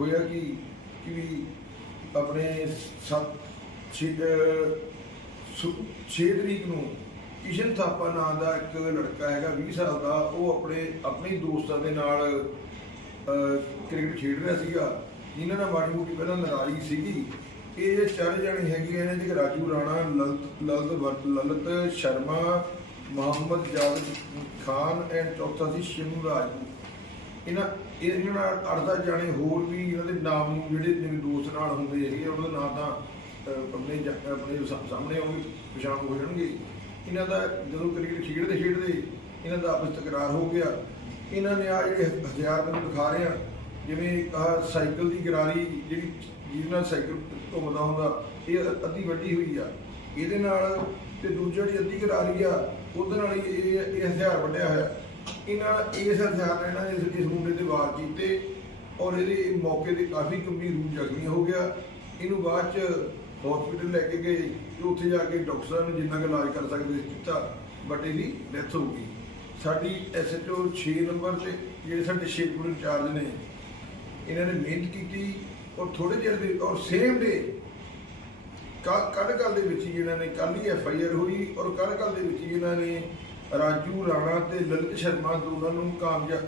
ਹੋਇਆ ਕਿ ਕਿ ਵੀ ਆਪਣੇ 7 6 ਤਰੀਕ ਨੂੰ ਕਿਸ਼ਨ ਥਾਪਾ ਨਾਂ ਦਾ ਇੱਕ ਲੜਕਾ ਹੈਗਾ 20 ਸਾਲ ਦਾ, ਉਹ ਆਪਣੇ ਆਪਣੇ ਦੋਸਤਾਂ ਦੇ ਨਾਲ ਕ੍ਰਿਕਟ ਖੇਡ ਰਿਹਾ ਸੀਗਾ, ਜਿਨ੍ਹਾਂ ਨਾਲ ਮਾੜੀ ਮੋਟੀ ਪਹਿਲਾਂ ਨਾਰਾਜ਼ਗੀ ਸੀਗੀ। ਇਹ ਜੇ ਚਾਰ ਜਣੇ ਹੈਗੇ ਇਹਨਾਂ ਦੇ ਰਾਜੂ ਰਾਣਾ ਲਲਤ ਲਲਤ ਵਰ- ਲਲਿਤ ਸ਼ਰਮਾ, ਮੁਹੰਮਦ ਜਾਵੇਦ ਖਾਨ ਐਂਡ ਚੌਥਾ ਸੀ ਸ਼ਿਮੂ ਰਾਜੂ। ਇਹਨਾਂ ਇਹਨਾਂ ਨਾਲ ਅੱਠ ਦਸ ਜਾਣੇ ਹੋਰ ਵੀ ਇਹਨਾਂ ਦੇ ਨਾਮ ਨੂੰ ਜਿਹੜੇ ਮੇਰੇ ਦੋਸਤ ਨਾਲ ਹੁੰਦੇ ਹੈਗੇ ਉਹਨਾਂ ਦਾ ਨਾਮ ਤਾਂ ਆਪਣੇ ਜਾ- ਆਪਣੇ ਸਾ- ਸਾਹਮਣੇ ਉਹ ਵੀ ਪਛਾਣ ਹੋ ਜਾਣਗੇ। ਇਹਨਾਂ ਦਾ ਜਦੋਂ ਕ੍ਰਿਕਟ ਖੇਡਦੇ ਖੇਡਦੇ ਇਹਨਾਂ ਦਾ ਆਪਸ ਤਕਰਾਰ ਹੋ ਗਿਆ। ਇਹਨਾਂ ਨੇ ਆ ਜਿਹੜੇ ਹਥਿਆਰ ਮੈਨੂੰ ਦਿਖਾ ਰਹੇ ਆ, ਜਿਵੇਂ ਆਹ ਸਾਈਕਲ ਦੀ ਗਰਾਰੀ ਜਿਹੜੀ ਜਿਹਦੇ ਨਾਲ ਸਾਈਕਲ ਘੁੰਮਦਾ ਹੁੰਦਾ, ਇਹ ਅੱਧੀ ਵੱਡੀ ਹੋਈ ਆ। ਇਹਦੇ ਨਾਲ ਤੇ ਦੂਜੀ ਜਿਹੜੀ ਅੱਧੀ ਗਰਾਰੀ ਆ, ਉਹਦੇ ਨਾਲ ਹੀ ਇਹ ਇਹ ਹਥਿਆਰ ਵੱਢਿਆ ਹੋਇਆ। ਇਹਨਾਂ ਇਸ ਹਥਿਆਰ ਨਾਲ ਇਹਨਾਂ ਨੇ ਇਸ- ਮੁੰਡੇ ਤੇ ਵਾਰ ਕੀਤੇ ਔਰ ਇਹਦੇ ਮੌਕੇ ਤੇ ਕਾਫੀ ਗੰਭੀਰ ਰੂਪ ਜ਼ਖਮੀ ਹੋ ਗਿਆ। ਇਹਨੂੰ ਬਾਅਦ ਚ ਹਸਪੀਟਲ ਲੈ ਕੇ ਗਏ ਤੇ ਉੱਥੇ ਜਾ ਕੇ ਡਾਕਟਰ ਸਾਹਿਬ ਨੇ ਜਿੰਨਾ ਕੁ ਇਲਾਜ ਕਰ ਸਕਦੇ ਕੀਤਾ ਬਟ ਇਹਦੀ ਡੈਥ ਹੋ ਗਈ। ਸਾਡੀ ਐਸਐਚਓ 6 ਨੰਬਰ ਤੇ, ਜਿਹੜੇ ਸਾਡੇ ਸ਼ੇਖਪੁਰ ਇੰਚਾਰਜ ਨੇ, ਇਹਨਾਂ ਨੇ ਮਿਹਨਤ ਕੀਤੀ ਔਰ ਥੋੜੇ ਜਿਹੇ ਦੇ ਔਰ ਸੇਮ ਡੇ ਕੱਢ ਕੱਲ ਦੇ ਵਿੱਚ ਹੀ ਇਹਨਾਂ ਨੇ ਕੱਲ ਹੀ ਐਫ ਆਈ ਆਰ ਹੋਈ ਔਰ ਕੱਢ ਕੱਲ ਦੇ ਵਿੱਚ ਹੀ ਇਹਨਾਂ ਨੇ ਰਾਜੂ ਰਾਣਾ ਤੇ ਲਲਿਤ ਸ਼ਰਮਾ ਦੋਨਾਂ ਨੂੰ ਕਾਮਯਾਬ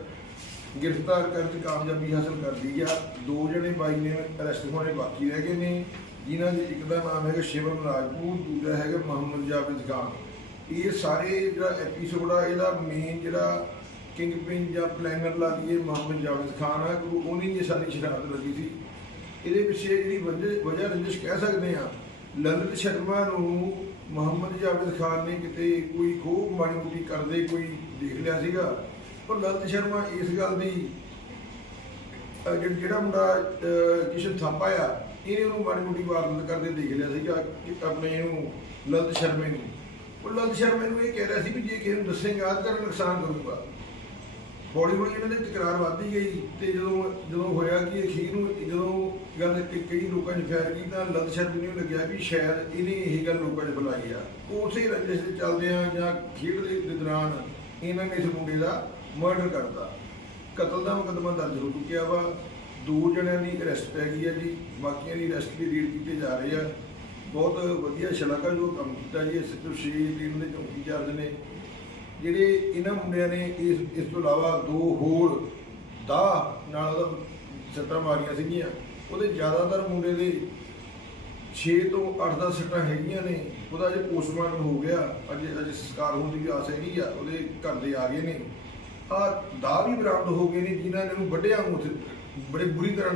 ਗ੍ਰਿਫਤਾਰ ਕਰਨ 'ਚ ਕਾਮਯਾਬੀ ਹਾਸਲ ਕਰ ਲਈ ਆ। ਦੋ ਜਣੇ ਬਾਈ ਨੇ ਅਰੈਸਟ ਹੋਣੇ ਬਾਕੀ ਰਹਿ ਗਏ ਨੇ, ਜਿਨ੍ਹਾਂ ਦੇ ਇੱਕ ਦਾ ਨਾਮ ਹੈਗਾ ਸ਼ਿਵਮ ਰਾਜਪੂਤ, ਦੂਜਾ ਹੈਗਾ ਮੁਹੰਮਦ ਜਾਵੇਦ ਖਾਨ ਇਹ ਸਾਰੇ ਜਿਹੜਾ ਐਪੀਸੋਡ ਆ, ਇਹਦਾ ਮੇਨ ਜਿਹੜਾ ਕਿੰਗ ਪਿਨ ਜਾਂ ਪਲੈਨਰ ਲਾ ਲਈਏ ਮੁਹੰਮਦ ਜਾਵੇਦ ਖਾਨ ਆ ਕਿਉਂਕਿ ਉਹਨੇ ਇਹ ਸਾਰੀ ਸ਼ਰਾਰਤ ਲੱਗੀ ਸੀ। ਇਹਦੇ ਪਿੱਛੇ ਜਿਹੜੀ ਵਜ੍ਹਾ ਵਜ੍ਹਾ ਰੰਜਿਸ਼ ਕਹਿ ਸਕਦੇ ਆ ਲਲਿਤ ਸ਼ਰਮਾ ਨੂੰ ਮੁਹੰਮਦ ਜਾਵੇਦ ਖਾਨ ਨੇ ਕਿਤੇ ਕੋਈ ਖੂਬ ਮਾੜੀ ਮੋਟੀ ਕਰਦੇ ਕੋਈ ਦੇਖ ਲਿਆ ਸੀਗਾ? ਪਰ ਲਲਿਤ ਸ਼ਰਮਾ ਇਸ ਗੱਲ ਦੀ ਜਿਹੜਾ ਮੁੰਡਾ ਕਿਸ਼ਨ ਥਾਪਾ ਆ, ਇਹਨੇ ਉਹਨੂੰ ਮਾੜੀ ਮੋਟੀ ਵਾਰਦਾਤ ਕਰਦੇ ਦੇਖ ਲਿਆ ਸੀਗਾ ਕਿ ਆਪਣੇ ਇਹਨੂੰ ਲਲਿਤ ਸ਼ਰਮੇ ਨੂੰ। ਉਹ ਲਲਿਤ ਸ਼ਰਮੇ ਨੂੰ ਇਹ ਕਹਿ ਰਿਹਾ ਸੀ ਵੀ ਜੇ ਕਿਸੇ ਨੂੰ ਦੱਸੇਗਾ ਤਾਂ ਨੁਕਸਾਨ ਕਰੂੰਗਾ। ਹੌਲੀ ਹੌਲੀ ਇਹਨਾਂ ਦੀ ਤਕਰਾਰ ਵੱਧਦੀ ਗਈ ਤੇ ਜਦੋਂ ਜਦੋਂ ਹੋਇਆ ਕਿ ਅਖੀਰ ਨੂੰ ਜਦੋਂ ਗੱਲ ਕਿ ਕਈ ਲੋਕਾਂ 'ਚ ਫੈਲ ਗਈ ਤਾਂ ਲਲਿਤ ਸ਼ਰਮੇ ਲੱਗਿਆ ਵੀ ਸ਼ਾਇਦ ਇਹਨੇ ਇਹ ਗੱਲ ਲੋਕਾਂ 'ਚ ਬੁਲਾਈ ਆ। ਉਸੇ ਰੰਜਿਸ਼ ਦੇ ਚੱਲਦੇ ਆ ਜਾਂ ਖੇਡ ਦੇ ਦੌਰਾਨ ਇਹਨਾਂ ਨੇ ਇਸ ਮੁੰਡੇ ਦਾ ਮਰਡਰ ਕਰਤਾ। ਕਤਲ ਦਾ ਮੁਕੱਦਮਾ ਦਰਜ ਹੋ ਚੁੱਕਿਆ ਵਾ। ਦੋ ਜਣਿਆਂ ਦੀ ਅਰੈਸਟ ਪੈ ਗਈ ਹੈ ਜੀ। ਬਾਕੀਆਂ ਦੀ ਅਰੈਸਟ ਵੀ ਰੀਡ ਕੀਤੇ ਜਾ ਰਹੇ ਆ। ਬਹੁਤ ਵਧੀਆ ਸ਼ਲਾਘਾ ਜੋ ਕੰਮ ਕੀਤਾ ਜੀ। ਇਸ ਤੋਂ ਛੇ ਟੀਮ ਦੇ ਚੌਕੀ ਨੇ। ਜਿਹੜੇ ਇਹਨਾਂ ਮੁੰਡਿਆਂ ਨੇ ਇਸ ਇਸ ਤੋਂ ਇਲਾਵਾ ਦੋ ਹੋਰ ਦਾ ਨਾਲ ਸੱਟਾਂ ਮਾਰੀਆਂ ਸੀਗੀਆਂ। ਉਹਦੇ ਜ਼ਿਆਦਾਤਰ ਮੁੰਡੇ ਦੇ 6 ਤੋਂ 8-10 ਸੱਟਾਂ ਹੈਗੀਆਂ ਨੇ। ਉਹਦਾ ਜੇ ਪੋਸਟਮਾਰਟਮ ਹੋ ਗਿਆ। ਅੱਜ ਅੱਜ ਸੰਸਕਾਰ ਹੋਣ ਦੀ ਵੀ ਆਸ ਹੈਗੀ ਆ। ਉਹਦੇ ਘਰ ਦੇ ਆ ਗਏ ਨੇ। ਆ ਦਾ ਵੀ ਬਰਾਮਦ ਹੋ ਗਏ ਨੇ ਜਿਨ੍ਹਾਂ ਨੇ ਉਹਨੂੰ ਵੱਢਿਆ ਉੱਥੇ ਬੜੇ ਬੁਰੀ ਤਰ੍ਹਾਂ